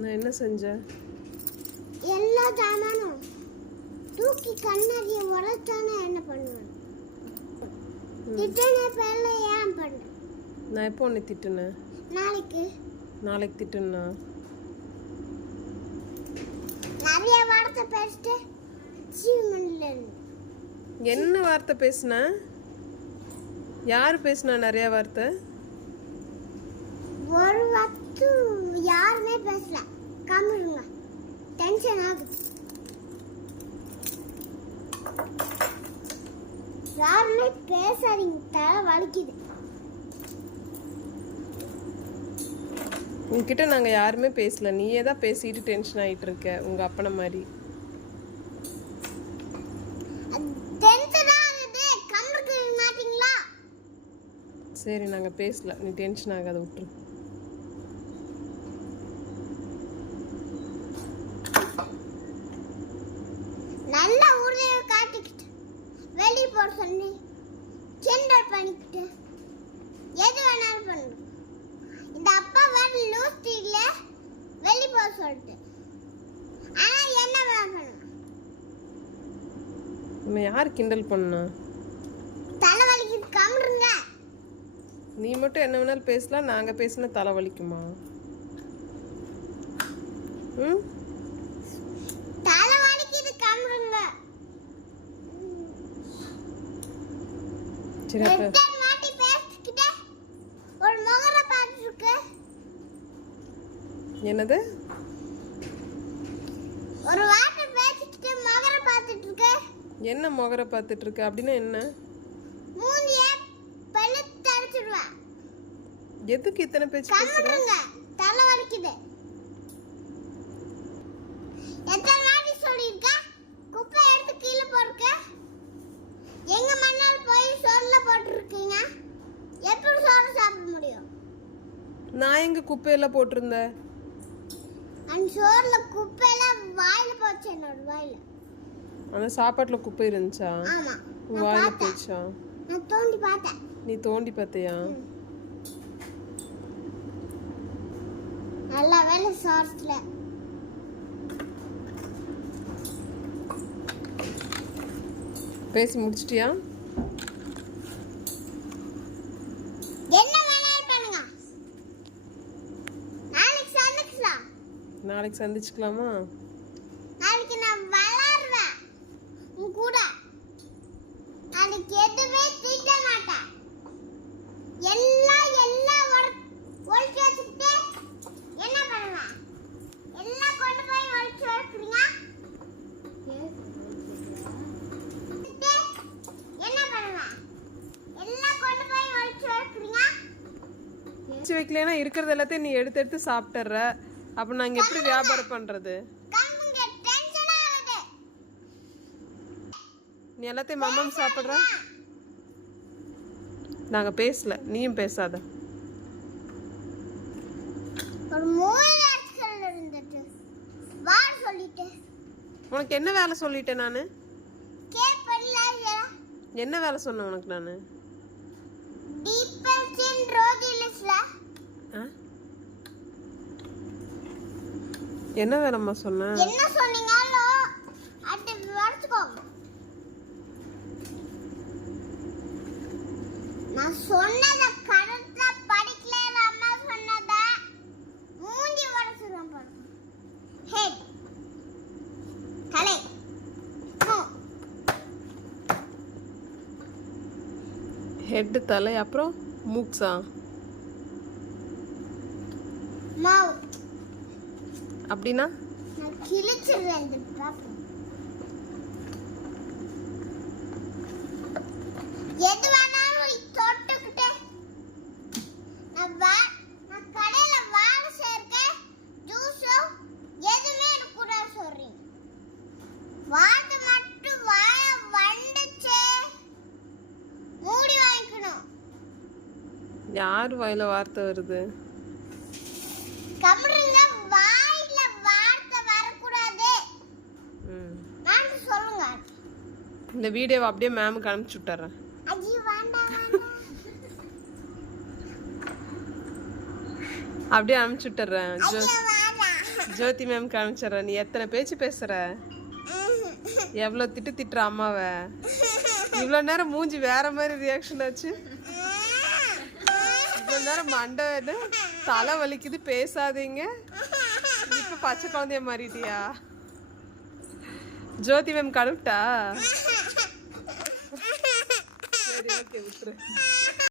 நான் என்ன செஞ்சேன்? எல்லா ஜாமானும் தூக்கி கண்ணாடியை உடைச்சானே என்ன பண்ணுவேன்? திட்டனே பேர்ல ஏன் பண்ண? நான் எப்போ உன்னை திட்டுனேன்? நாளைக்கு திட்டுனா நிறைய வார்த்தை பேசிட்டு என்ன வார்த்தை பேசுன? யார் பேசுனா நிறைய வார்த்தை? ஒரு வார்த்தை யாருமே பேசல. கம்முங்க, டென்ஷன் ஆகுது. யாருமே பேசாதீங்க, தலை வலிக்குது. உங்ககிட்ட நாங்கள் யாருமே பேசல, நீயே தான் பேசிட்டு டென்ஷன் ஆகிட்டு இருக்க உங்கள் அப்பனை மாதிரி. சரி நாங்கள் பேசல, நீ டென்ஷன் ஆகாத, விட்டுரு. நல்ல ஊரைய காட்டிக்கிட்டு வெளியே போற சொல்லி கிண்டல் பண்ணிக்கிட்டு எது வேணாலும் பண்ணு. இந்த அப்பா வேற லூஸ் டீல வெளியே போக சொல்லிட்டு, ஆனா என்ன பண்ணணும்? நம்ம யார் கிண்டல் பண்ணா? தலைவலிக்கு கம்ருங்க. நீ மட்டும் என்ன வேணாலும் பேசலாம், நாங்கள் பேசினா தலைவலிக்குமா? ம், தலைவலிக்கு கம்ருங்க. சரி அப்ப மாட்டி பேசிக்கிட்டே ஒரு மொகரை பார்த்துட்டு இருக்கு. என்னது? ஒரு வார்த்தை பேசிக்கிட்டு மொகரை பார்த்துட்டு இருக்கு. என்ன முகரை பார்த்துட்டு இருக்க? அப்படின்னா என்ன? மூஞ்சியே பழுத்து அடிச்சிடுவா. எதுக்கு இத்தனை பேச்சு பேசுற? தலை வலிக்குது. எத்தனை வாட்டி சொல்லிருக்க குப்பை எடுத்து கீழே போடுக்க? எங்க மண்ணால் போய் சோறுல போட்டுருக்கீங்க, எப்படி சோறு சாப்பிட முடியும்? நான் எங்க குப்பையெல்லாம் போட்டிருந்தேன்? அந்த சோறுல குப்பையெல்லாம் வாயில போச்சு, என்னோட வாயில. அந்த சாப்பாட்டுல குப்பை இருந்துச்சா? ஆமா, வாயில போச்சா? நான் தோண்டி பார்த்தேன். நீ தோண்டி பார்த்தியா? நல்ல வேலை சார்ஸ்ல. பேசி முடிச்சிட்டியா? என்ன வேணாலும் பண்ணுங்க, நாளைக்கு சந்திக்கலாம். நாளைக்கு சந்திச்சுக்கலாமா? நாளைக்கு நான் வளருவேன் உன் கூட. நாளைக்கு எதுவுமே திட்ட மாட்டேன். எல்லாம் ஒழிச்சு வச்சுக்கிட்டு என்ன பண்ணுவேன்? எல்லாம் கொண்டு போய் ஒழிச்சு வைக்கிறீங்க. என்ன பண்ணுவேன்? எல்லாம் கொண்டு போய் ஒழிச்சு வைக்கிறீங்க. வச்சு வைக்கலன்னா இருக்கிறது எல்லாத்தையும் நீ எடுத்து எடுத்து சாப்பிட்டுற. அப்ப நாங்க எப்படி வியாபாரம் பண்றது? நீ எல்லாத்தையும் மம்மம் சாப்பிடுற. நாங்க பேசல, நீயும் பேசாத. ஒரு மூளை அடிக்கல் இருந்துட்டு வாட சொல்லிட்டு. உனக்கு என்ன வேலை சொல்லிட்டேன் நானு? கேப்பல்ல. என்ன வேலை சொன்னேன் உனக்கு நானு? டீபல்சின் ரோதிலஸ்ல. என்ன வேலைம்மா சொன்ன? என்ன சொன்னீங்களோ அது வர்ச்சுக்கோ. நான் சொன்னத கரெக்ட்டா படிக்கல, அம்மா சொன்னத மூஞ்சி வரச்சுறோம் பாரு. ஹெட் கலை ஹெட் தலை, அப்புறம் மூக்ஸா? மவுத். அப்படின்னா நான் கிழிச்சிடுறேன் இந்த பாப்பா. எது வேணாலும் தொட்டுக்கிட்டே நான் கடையில வாழை சேர்க்க ஜூஸோ எதுவுமே எனக்கு கூட சொல்றீங்க. வாட்டு மட்டும் வாய வண்டுச்சே மூடி வாங்கிக்கணும். யார் வாயில வார்த்தை வருது? கம்ருங்க, வாயில வார்த்தை வரக்கூடாது. நான் சொல்லுங்க. இந்த வீடியோவை அப்படியே மேமுக்கு அனுப்பிச்சு விட்டுறேன். அஜி வேண்டாம். அப்படியே அனுப்பிச்சு விட்டுறேன். ஜோதி மேம் காமிச்சிடற. நீ எத்தனை பேச்சு பேசுற, எவ்வளோ திட்டுற அம்மாவை. இவ்வளோ நேரம் மூஞ்சி வேற மாதிரி ரியாக்ஷன் ஆச்சு. இவ்வளோ நேரம் மண்டை தலை வலிக்குது பேசாதீங்க, இப்போ பச்சை குழந்தைய மாறிட்டியா? ஜோதி மேம் கழுவிட்டா? சரி, ஓகே, விட்டுரு.